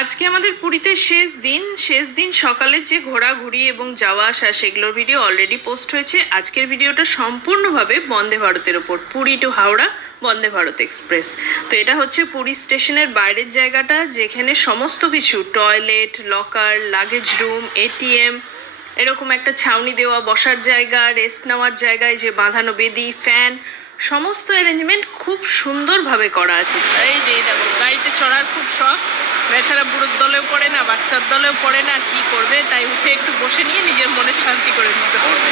আজকে আমাদের পুরীতে শেষ দিন সকালের যে ঘোরাঘুরি এবং যাওয়া আসা সেগুলোর ভিডিও অলরেডি পোস্ট হয়েছে। আজকের ভিডিওটা সম্পূর্ণভাবে বন্দে ভারতের ওপর, পুরী টু হাওড়া বন্দে ভারত এক্সপ্রেস। তো এটা হচ্ছে পুরী স্টেশনের বাইরের জায়গাটা, যেখানে সমস্ত কিছু toilet, locker, luggage room, ATM, এরকম একটা ছাউনি দেওয়া বসার জায়গা, রেস্ট নেওয়ার জায়গায় যে বাঁধানো বেদি, ফ্যান, সমস্ত অ্যারেঞ্জমেন্ট খুব সুন্দরভাবে করা আছে। এই যে দেখো, গাড়িতে চড়ার খুব শখ, বেচারা বুড়োর দলেও পড়ে না, বাচ্চার দলেও পড়ে না, কি করবে, তাই উঠে একটু বসে নিয়ে নিজের মনের শান্তি করে নিতে হবে।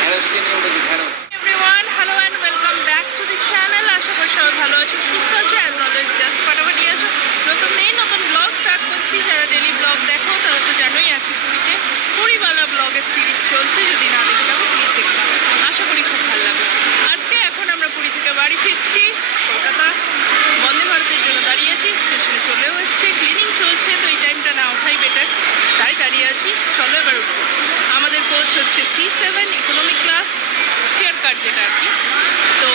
Everyone, hello and welcome back to the channel. আশা করি সবাই ভালো আছো, সুস্থ আছো, অ্যাজ অলওয়েজ জাস্ট ফাটাফাটি আছো। নতুন ব্লগ স্টার্ট করছি। যারা ডেলি ব্লগ দেখো তারা তো জানোই আছি পুরীতে, পুরীওয়ালা ব্লগের সিরিজ চলছে। যদি না দেখে থাকো প্লিজ দেখে নাও, আশা করি খুব ভালো লাগবে। আজকে এখন আমরা পুরী থেকে বাড়ি ফিরছি। কলকাতা বন্দে ভারতের জন্য দাঁড়িয়েছি, স্টেশনে চলেও এসছে, ক্লিনিং চলছে, তো এই টাইমটা না ওঠাই বেটার, তাই দাঁড়িয়ে আছি। চলো এবার উঠবো। আমাদের কোচ হচ্ছে C7 economy class, chair car যেটা আর কি। তো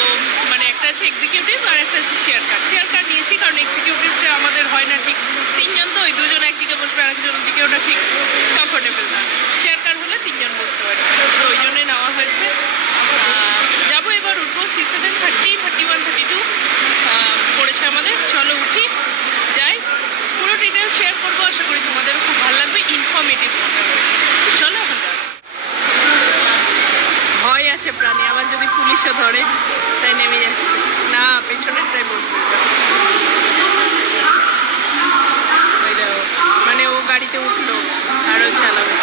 মানে একটা আছে এক্সিকিউটিভ আর একটা আছে চেয়ার কার। চেয়ার কার নিয়েছি কারণ এক্সিকিউটিভটা আমাদের হয় না ঠিক, তিনজন তো, ওই দুজন একদিকে বসবে আর একজনের দিকে, ওটা ঠিক কমফোর্টেবল না। চেয়ার কার হলে তিনজন বসতে পারে, তো ওই জন্যই নেওয়া হয়েছে। যাবো এবার, উঠবো। C7 30, 31, 32 পড়েছে আমাদের। চলো উঠি, যাই, পুরো ডিটেলস শেয়ার করবো। আশা করি তোমাদের খুব ভালো লাগবে, ইনফরমেটিভ মনে হবে। চলো এখন যাই। ভয় আছে প্রাণী, আবার যদি পুলিশও ধরে, তাই নেমে যাচ্ছে না, পেছনেরটাই বসবে। মানে ও গাড়িতে উঠলো আরও চালাবে।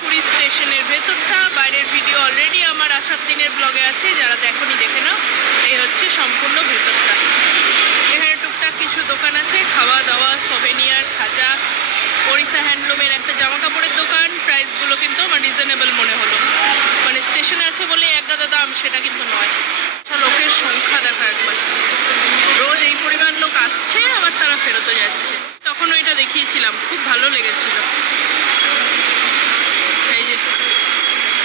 পুরী স্টেশনের ভেতরটা, বাইরের ভিডিও অলরেডি আমার আসার দিনের ব্লগে আছে, যারা দেখোনি দেখে নাও। এই হচ্ছে সম্পূর্ণ ভেতরটা। এখানে টুকটাক কিছু দোকান আছে, খাওয়া দাওয়া, সোভেনিয়ার, খাজা, ওড়িশা হ্যান্ডলুমের একটা জামা কাপড়ের দোকান। প্রাইসগুলো কিন্তু আমার রিজনেবল মনে হলো, মানে স্টেশনে আছে বলে এক গাদা দাম সেটা কিন্তু নয়। লোকের সংখ্যা দেখা একবার, রোজ এই পরিমাণ লোক আসছে, আবার তারা ফেরতও যাচ্ছে। তখনও এটা দেখিয়েছিলাম, খুব ভালো লেগেছিল। এই যে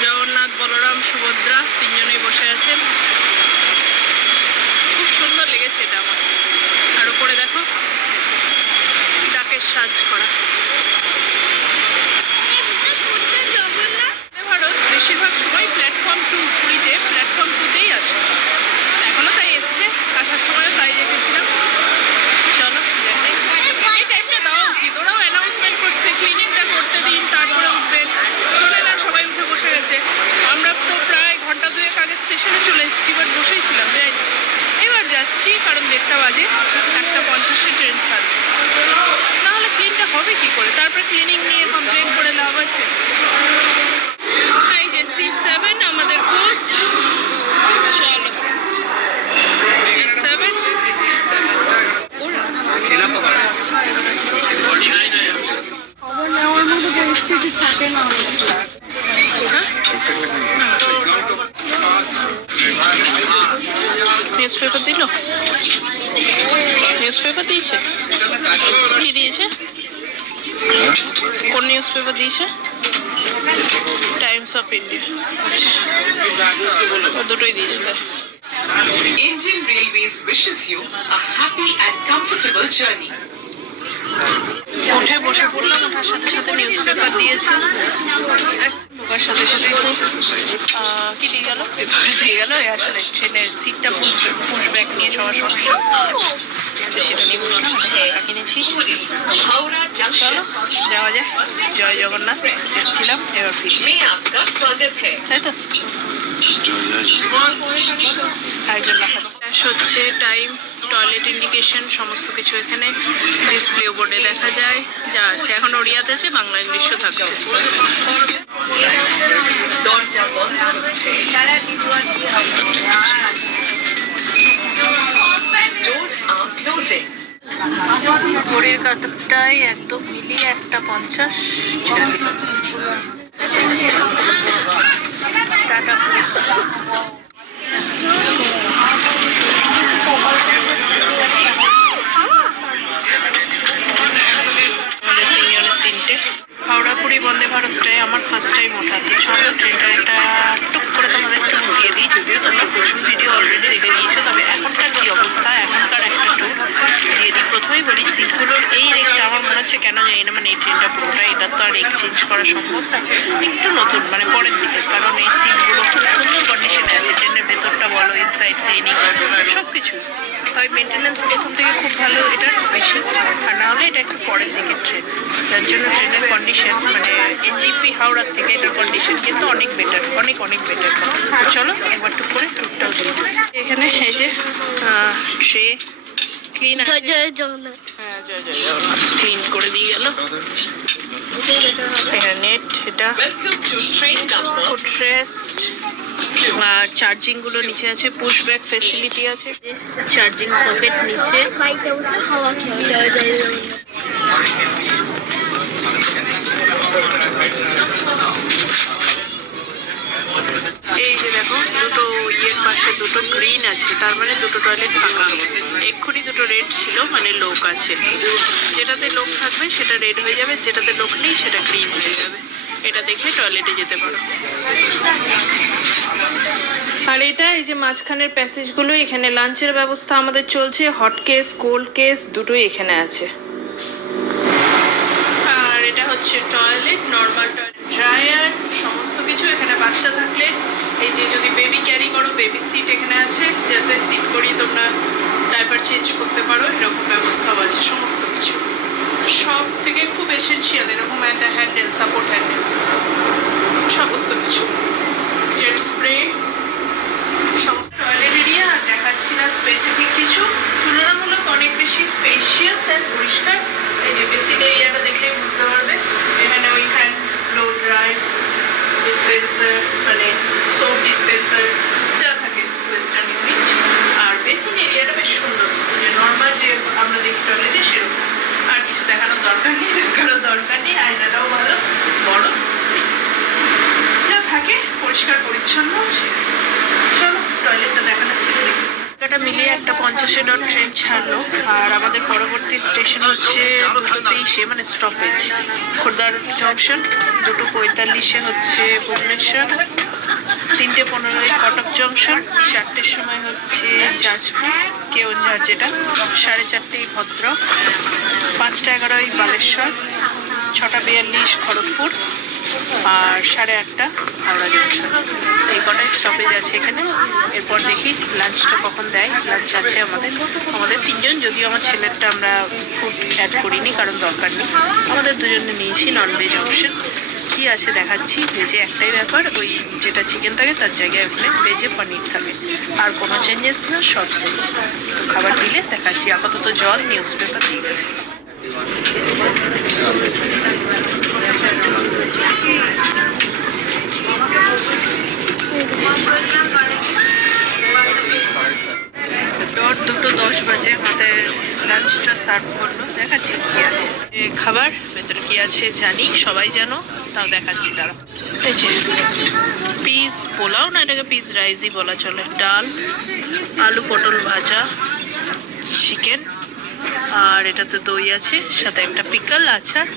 জগন্নাথ, বলরাম, সুভদ্রা তিনজনেই বসে আছেন, খুব সুন্দর লেগেছে এটা আমার। আর উপরে দেখো ডাকের সাজ করা। ভারত বেশিরভাগ সময় প্ল্যাটফর্ম 2, পুরীতে প্ল্যাটফর্ম 2তেই আসে, এখনো তাই এসছে, আসার সময়ও তাই দেখেছিলাম। চলো, এই টাইমটা দেওয়া উচিত, ওরাও অ্যানাউন্সমেন্ট করছে ক্লিনিংটা করতে দিন, তারপরে উঠবেন। শোনে না, সবাই উঠে বসে গেছে। আমরা তো প্রায় ঘন্টা দুয়েক আগে স্টেশনে চলে এসেছি, বাট বসেই ছিলাম। যাই, এবার যাচ্ছি কারণ 1:30 বাজে, 1:50 ট্রেন ছাড়বে, নাহলে ক্লিনটা হবে কি করে? তারপরে ক্লিনিং নিয়ে কমপ্লেন করে লাভ আছে? এই যে C7 আমাদের কোচ। চলো C7 খবর নেওয়ার মতো পরিস্থিতি থাকে না। নিউজ পেপার দিল, নিউজ পেপার দিয়েছে, কি দিয়েছে, কোন নিউজ পেপার দিয়েছে? টাইমস অফ ইন্ডিয়া, দুটোই দিয়েছিল। Indian Railways wishes you a happy and comfortable journey. উঠে বসে পড়লাম, ওঠার সাথে সাথে নিউজ পেপার দিয়েছে, ওটার সাথে সাথে কি দিয়ে গেল, পেপার দিয়ে গেল। আসলে ট্রেনের সিটটা পুশ ব্যাক নিয়ে সবার সমস্যা, সেটা নিয়ে বসলাম, টাকা কিনেছি। চলো যাওয়া যায়, জয় জগন্নাথ। এসেছিলাম, এবার ফিরছি, তাই তো। একজন হচ্ছে টাইম, টয়লেট ইন্ডিকেশন, সমস্ত কিছু এখানে ডিসপ্লে বোর্ডে দেখা যায় যা আছে। এখন ওড়িয়াতে আছে, বাংলা ইংলিশও থাকছে। দরজা বন্ধ হচ্ছে। Doors are closing. ঘড়ির কাঁটাটাই একদম মিলিয়ে 1:50 টাটা। হাওড়া পুরী বন্দে ভারতটাই আমার ফার্স্ট টাইম ওঠা। তো চলো ট্রেনটা এটা টুক করে তোমাদের ট্যুর দিয়ে দিই, যদিও তোমরা প্রচুর ভিডিও অলরেডি দেখে দিয়েছো, তবে এখনকার কী অবস্থা, এখনকার একটা ট্যুর দিয়ে দিই। কেন জানি না, মানে এই ট্রেনটা পুরোটা, এটা তো আর এক্সচেঞ্জ করা সম্ভব না, একটু নতুন মানে পরের দিকে, কারণ এই সিটগুলো খুব সুন্দর কন্ডিশনে আছে। ট্রেনের ভেতরটা বলো, ইনসাইড ক্লিনিং সব কিছু, তাই মেনটেন্যান্স প্রথম থেকে খুব ভালো এটার বেশি, আর না হলে এটা একটু পরের দিকের ট্রেন, যার জন্য ট্রেনের কন্ডিশন মানে এনজিপি হাওড়ার থেকে এটার কন্ডিশন কিন্তু অনেক বেটার, অনেক অনেক বেটার। চলো একবার টুক করে টুকটাও দিই। এখানে এই যে ট্রে ক্লিন আছে, জয় জগন্নাথ। হ্যাঁ জয় জয় জগন্নাথ, ক্লিন করে দিয়ে গেল। এখানে নেট, এটা Welcome to train number footrest, আর চার্জিং গুলো নিচে আছে, পুশ ব্যাক ফেসিলিটি আছে, চার্জিং সকেট নিচে। বাইকে বসে খাওয়া খেয়ে জয় জয় জগন্নাথ। এই যে দেখো দুটো ইয়ের পাশে দুটো গ্রিন আছে, তার মানে দুটো টয়লেট ফাঁকা। এক্ষুনি দুটো রেড ছিল, মানে লোক আছে, যেটাতে লোক থাকবে সেটা রেড হয়ে যাবে, যেটাতে লোক নেই সেটা গ্রিন হয়ে যাবে। এটা দেখে টয়লেটে যেতে পারো। আর এটা এই যে মাঝখানের প্যাসেজগুলো, এখানে লাঞ্চের ব্যবস্থা আমাদের চলছে, হট কেস কোল্ড কেস দুটোই এখানে আছে। আর এটা হচ্ছে টয়লেট, নর্মাল টয়লেট, ড্রায়ার সমস্ত কিছু। এখানে বাচ্চা থাকলে এই যে যদি বেবি ক্যারি করো, বেবি সিট এখানে আছে, যাতে সিট করিয়ে তোমরা ডাইপার চেঞ্জ করতে পারো, এরকম ব্যবস্থাও আছে সমস্ত কিছু। সব থেকে খুব এসেনশিয়াল এরকম একটা হ্যান্ডেল, সাপোর্ট হ্যান্ডেল, সমস্ত কিছু, জেট স্প্রে, সমস্ত টয়লেট এরিয়া। আর দেখাচ্ছি না স্পেসিফিক কিছু, তুলনামূলক অনেক বেশি স্পেশিয়াস অ্যান্ড পরিষ্কার। এই যে বেসিন এরিয়াটা দেখলেই বুঝতে পারবে, এখানে ওই হ্যান্ড ব্লো ড্রাই ডিসপেন্সার, মানে সোপ ডিসপেন্সার যা থাকে ওয়েস্টার্ন ইউনিট। আর বেসিন এরিয়াটা বেশ সুন্দর, যে নর্মাল যে আমরা দেখি টয়লেটে সেরকম। আর কিছু দেখানোর দরকার নেই, আয়নাটাও ভালো বড়, যা থাকে পরিষ্কার পরিচ্ছন্ন। চলো টয়লেটটা দেখানোর ছিল, দেখি। এটা মিলিয়ে একটা 50-এ ডট ট্রেন ছাড়লো, আর আমাদের পরবর্তী স্টেশন হচ্ছে 2:23, মানে স্টপেজ খোর্ধার জংশন। 2:45 হচ্ছে ভুবনেশ্বর, 3:15 কটক জংশন, 4টের সময় হচ্ছে যাজপুর কেওনঝাড়, যেটা 4:30 ভদ্রক, 5:11 বালেশ্বর, 6:42 খড়গপুর, আর 8:30 হাওড়া জংশন। এই কটাই স্টপেজ আছে এখানে। এরপর দেখি লাঞ্চটা কখন দেয়। লাঞ্চ আছে আমাদের 3জন, যদিও আমার ছেলেরটা আমরা ফুড অ্যাড করিনি, কারণ দরকার নেই। আমাদের দুজনে নিয়েছি ননভেজ অপশন। কি আছে দেখাচ্ছি। ভেজে একটাই ব্যাপার, ওই যেটা চিকেন থাকে তার জায়গায় ওখানে ভেজে পনির থাকে, আর কোনো চেঞ্জেস না, সব সেম। তো খাবার দিলে দেখাচ্ছি। আপাতত জল, নিউজ পেপার দিয়ে গেছে। ডট 2:10 বাজে আমাদের লাঞ্চটা সার্ভ করলো। দেখাচ্ছি কি আছে খাবার, ভেতরে কি আছে জানি, সবাই জানো, তাও দেখাচ্ছি। তারা এই যে পিস পোলাও, না এটাকে পিস রাইসই বলা চলে, ডাল, আলু পটল ভাজা, চিকেন, আর এটাতে দই আছে, সাথে একটা পিকল, আচার,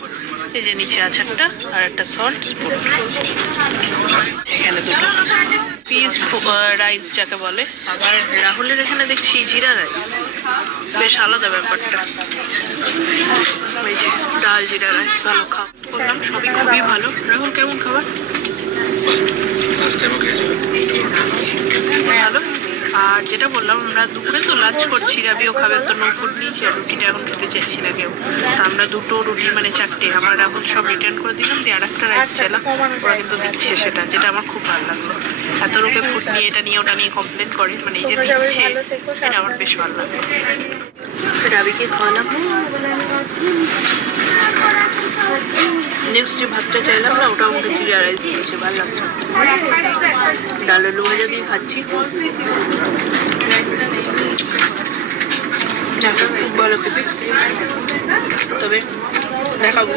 এই যে নিচে আচারটা, আর একটা সল্ট স্পুন। এখানে দুটো পিস রাইস যাকে বলে। আবার রাহুলের এখানে দেখছি জিরা রাইস, বেশ আলাদা ব্যাপারটা। ওই যে ডাল জিরা রাইস, ভালো খাওয়া করলাম, সবই খুবই ভালো। রাহুল কেমন খাবার? ভালো। আর যেটা বললাম, আমরা দুপুরে তো লাঞ্চ করছি, রাবিও খাবে, তো নো ফুড নিয়েছি, আর রুটিটা এখন খেতে চাইছি না কেউ। তা আমরা দুটো রুটি, মানে 4টে, আমার রাহুল সব রিটার্ন করে দিলাম, দিয়ে আর একটা রাইস চাইলাম, ওরা কিন্তু দিচ্ছে সেটা, যেটা আমার খুব ভালো লাগলো। এত লোকে ফুড নিয়ে এটা নিয়ে ওটা নিয়ে কমপ্লেন করে, মানে এই যে দিচ্ছে, এটা আমার বেশ ভালো লাগলো। রাবিকে খাওয়ালাম। নেক্সট যে ভাতটা চাইলাম না, ওটা আমাকে জিরা রাইস দিয়েছে, ভালো লাগছে। ডাল আলু ভাজা দিয়ে খাচ্ছি, খুব ভালো খেতে। তবে দেখাবো,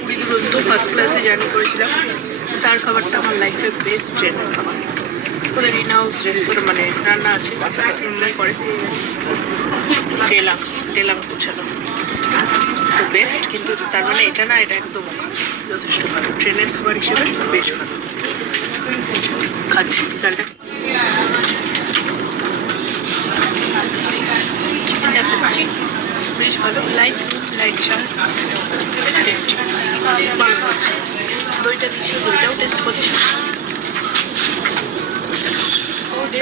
পুরী দুরন্ত ফার্স্ট ক্লাসে জার্নি করেছিলাম, তার খাবারটা আমার লাইফের বেস্ট ট্রেনের খাবার। ওদের ইন হাউস রেস্তোরাঁ, মানে রান্না আছে, করে ডেলাং পৌঁছানো, তো বেস্ট। কিন্তু তার মানে এটা না, এটা একদম যথেষ্ট ভালো ট্রেনের খাবার হিসেবে, বেশ ভালো। খাচ্ছি ডালটা, বেশ ভালো। লাইট লাইট চা টেস্টি, ভালো হচ্ছে। দইটা দিচ্ছি, দইটাও টেস্ট করছি।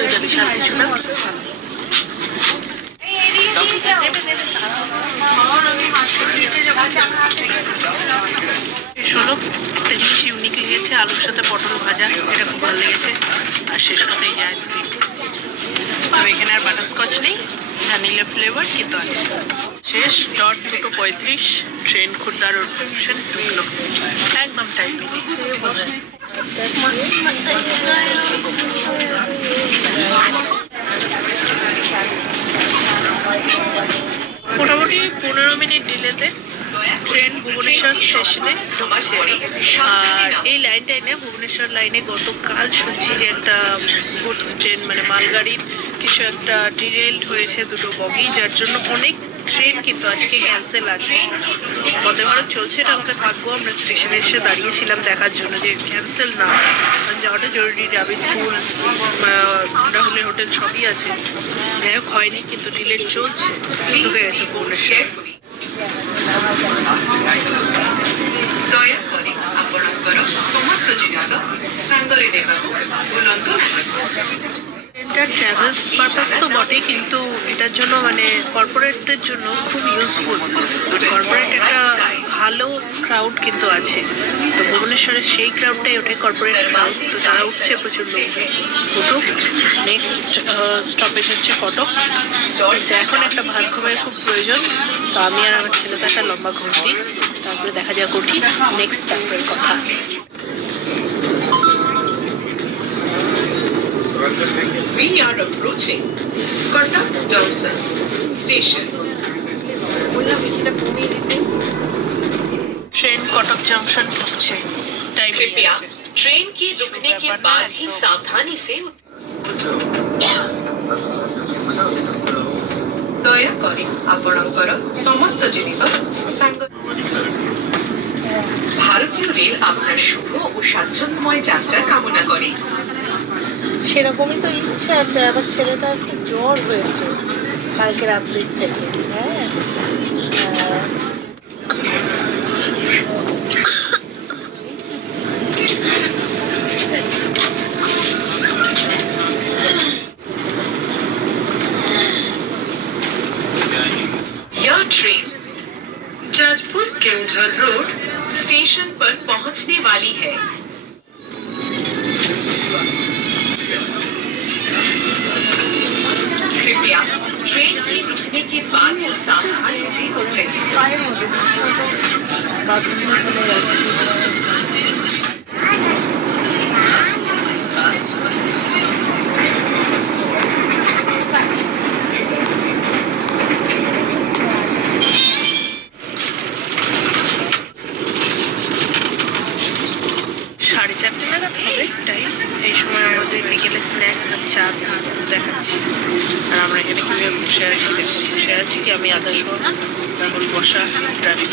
দইটা বিশাল কিছু না, ভালো। শোনো, একটা জিনিস ইউনিক লেগেছে, আলুর সাথে পটল ভাজা, এটা খুব ভালো লেগেছে। আর শেষ কথা এই যে আইসক্রিম। তবে এখানে আর বাটারস্কচ নেই, ভ্যানিলা ফ্লেভার কিন্তু আছে। শেষ, 2:35, ট্রেন খুর্দার স্টেশন ঢুকলো, একদম টাইম মিলিয়েছে। মোটামুটি 15 মিনিট ডিলেতে ট্রেন ভুবনেশ্বর স্টেশনে ঢুকছে। আর এই লাইনটাই না, ভুবনেশ্বর লাইনে গতকাল শুনছি যে একটা গুডস ট্রেন মানে মালগাড়ির কিছু একটা ডিরেলড হয়েছে, দুটো বগি, যার জন্য অনেক ট্রেন কিন্তু আজকে ক্যান্সেল আছে। বন্দে ভারত চলছে, এটা আমাদের ভাগ্য। আমরা স্টেশনে এসে দাঁড়িয়েছিলাম দেখার জন্য যে ক্যান্সেল না, কারণ যাওয়াটা জরুরি, যাবে স্কুল, রাহুলের হোটেল সবই আছে। যাই হোক হয়নি, কিন্তু ডিলেট চলছে, ঢুকে গেছে ভুবনেশ্বর। ଦୟାକରି ଆପଣଙ୍କର ସମସ୍ତ ଜିନିଷ ସାଙ୍ଗରେ ନେବାକୁ ଭୁଲନ୍ତୁ ନାହିଁ। ট্রেনটা ট্রাভেল পারপাস তো বটেই, কিন্তু এটার জন্য মানে কর্পোরেটদের জন্য খুব ইউজফুল। কর্পোরেট একটা ভালো ক্রাউড কিন্তু আছে, তো ভুবনেশ্বরের সেই ক্রাউডটাই ওঠে, কর্পোরেট ক্রাউড। তো তারা উঠছে, প্রচুর লোক উঠুক। নেক্সট স্টপেজ হচ্ছে কটক। তো এখন একটা ভাত ঘুমের খুব প্রয়োজন, তো আমি আর আমার ছেলে তো একটা লম্বা ঘুম দিই, তারপরে দেখা যাক উঠি। নেক্সট তারপরে কথা। We are approaching Cuttack Junction Station. Train Cuttack junction ঢুকছে, টাইম कृपया ट्रेन के रुकने के बाद ही सावधानी से ଦୟାକରି ଆପଣଙ୍କର ସମସ୍ତ ଜିନିଷ ସାଙ୍ଗ। ভারতীয় রেল আপনার শুভ ও স্বাচ্ছন্দ্যময় যাত্রা কামনা করে। সেরকমই তো ইচ্ছা আছে। আবার ছেলেটার খুব জ্বর হয়েছে কালকে রাত্রির থেকে। হ্যাঁ, यह train Jajpur Keonjhar road station पर पहुंचने वाली है। कृपया ट्रेन के रुकने के बाद सावधानी से उतरें। পায়ের মধ্যে বাথরুমে চলে যাচ্ছে। সাড়ে 4টে নাগাদ হবে টাইম। এই সময় আমাদের বিকেলে স্ন্যাক্স আর চা দেখাচ্ছি। আর আমরা এখানে কীভাবে বসে আছি, দেখুন বসে আছি কি আমি আধা শোয়া, তারপর বসা ট্রাফিক।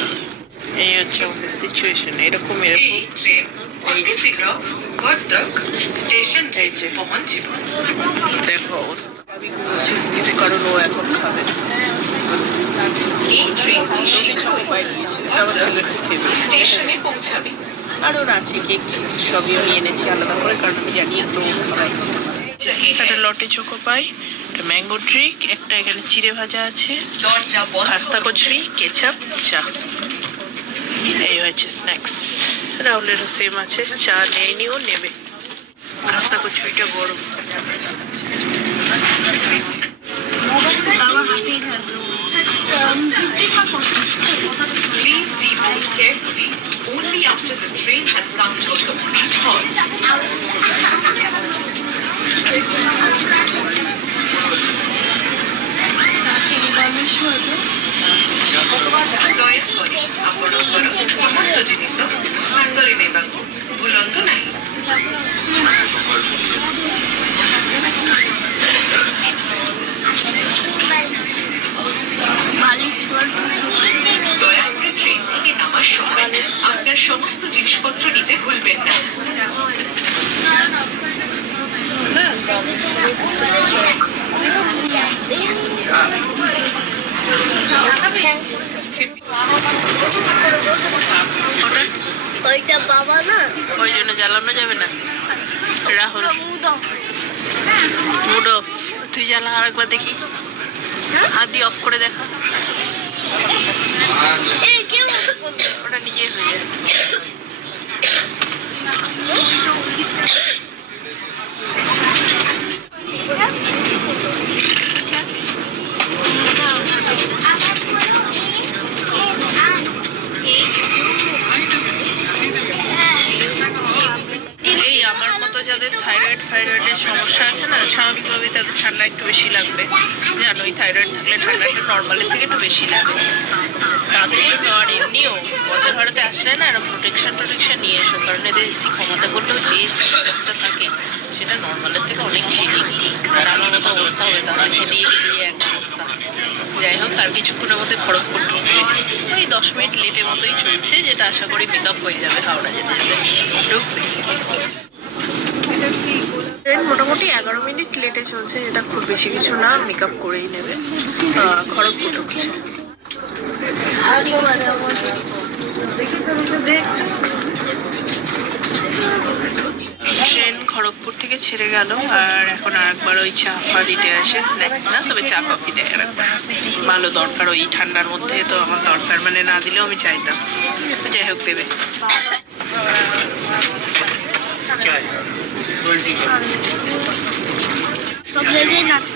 এই হচ্ছে আমাদের সিচুয়েশন, এরকম এই ট্রেন অতি শীঘ্র কটক স্টেশন এই যে পৌঁছিব। দেখো অবস্থা। আমি ঘুমোচ্ছি ঘুমিতে, কারণ ও এখন খাবে। এই ট্রেনটি শীঘ্রই উপায় দিয়েছে, এটা আমার ছেলের খুব ফেভারিট। স্টেশনে পৌঁছাবে। আর ওর আছে কেক, চিপস সবই আমি এনেছি আলাদা করে, কারণ আমি জানি তো খাবার। একটা লটে চোখো পাই, একটা ম্যাঙ্গো ড্রিঙ্ক, একটা এখানে চিড়ে ভাজা আছে, দরজা বন্ধ খাস্তা কচুরি, কেচাপ, চা। এই হচ্ছে স্ন্যাক্স। রাহুলেরও সেম আছে, চা নেয়নি, ও নেবে। খাস্তা কচুরিটা গরম। Please deboard carefully only after the train has come to a complete halt. ଦୟାକରି ଆପଣଙ୍କର ସମସ୍ତ ଜିନିଷ ସାଙ୍ଗରେ ନେବାକୁ ଭୁଲନ୍ତୁ ନାହିଁ। বাবা না ওই জন্য জ্বালানো যাবে না। রাহুল মুড অফ, তুই জ্বালা আর একবার দেখি, হাত দিয়ে অফ করে দেখা, কেউ ওটা নিজে হয়ে যায়। এই আমার মতো যাদের থাইরয়েডের সমস্যা আছে না, স্বাভাবিকভাবে তাদের ঠান্ডা একটু বেশি লাগবে। জানোই থাইরয়েড থাকলে ঠান্ডাটা নর্মালের থেকে একটু বেশি লাগে। তাদের জন্য আর এমনিও বন্দে ভারতে আসলে না এরকম প্রোটেকশন নিয়ে এসো, কারণ এদের এসি ক্ষমতা করলেও যে সিস্টেমটা থাকে সেটা নর্মালের থেকে অনেক চিলি। আর আমার মতো অবস্থা হবে তাহলে দিয়ে এক অবস্থা। যাই হোক, আর কিছুক্ষণের মধ্যে খড়গপুর ঢুকবে, ওই 10 মিনিট লেটের মতোই চলছে, যেটা আশা করি পিক আপ হয়ে যাবে হাওড়া যেতে যেতে ঢুকবে। ট্রেন মোটামুটি 11 মিনিট লেটে চলছে, যেটা খুব বেশি কিছু না, মেক আপ করেই নেবে। খড়গপুর ঢুকছে। ট্রেন খড়গপুর থেকে ছেড়ে গেল, আর এখন আরেকবার ওই চা ফা দিতে আসে, স্ন্যাক্স না তবে চা কফি দেয় আরেকবার। ভালো দরকার ওই ঠান্ডার মধ্যে, তো আমার দরকার, মানে না দিলেও আমি চাইতাম। যাই হোক দেবে। সব জায়গায় নাচ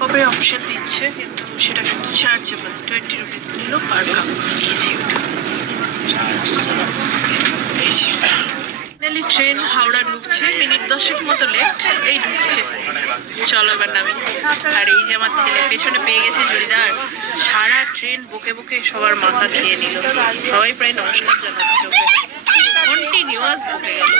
কবে অপশন দিচ্ছে, কিন্তু সেটা কিন্তু চার্জেবল। 20 রুপিস নিল পার কাপ, দিয়েছি ওটা। ফাইনালি ট্রেন হাওড়া ঢুকছে, মিনিট 10 মতো লেট, এই ঢুকছে। চলো এবার নামি। আর এই যে আমার ছেলে পেছনে পেয়ে গেছে জুড়িদার, সারা ট্রেন বকে বকে সবার মাথা খেয়ে নিল। সবাই প্রায় নমস্কার জানাচ্ছে ওকে, কন্টিনিউয়াস বকে গেল।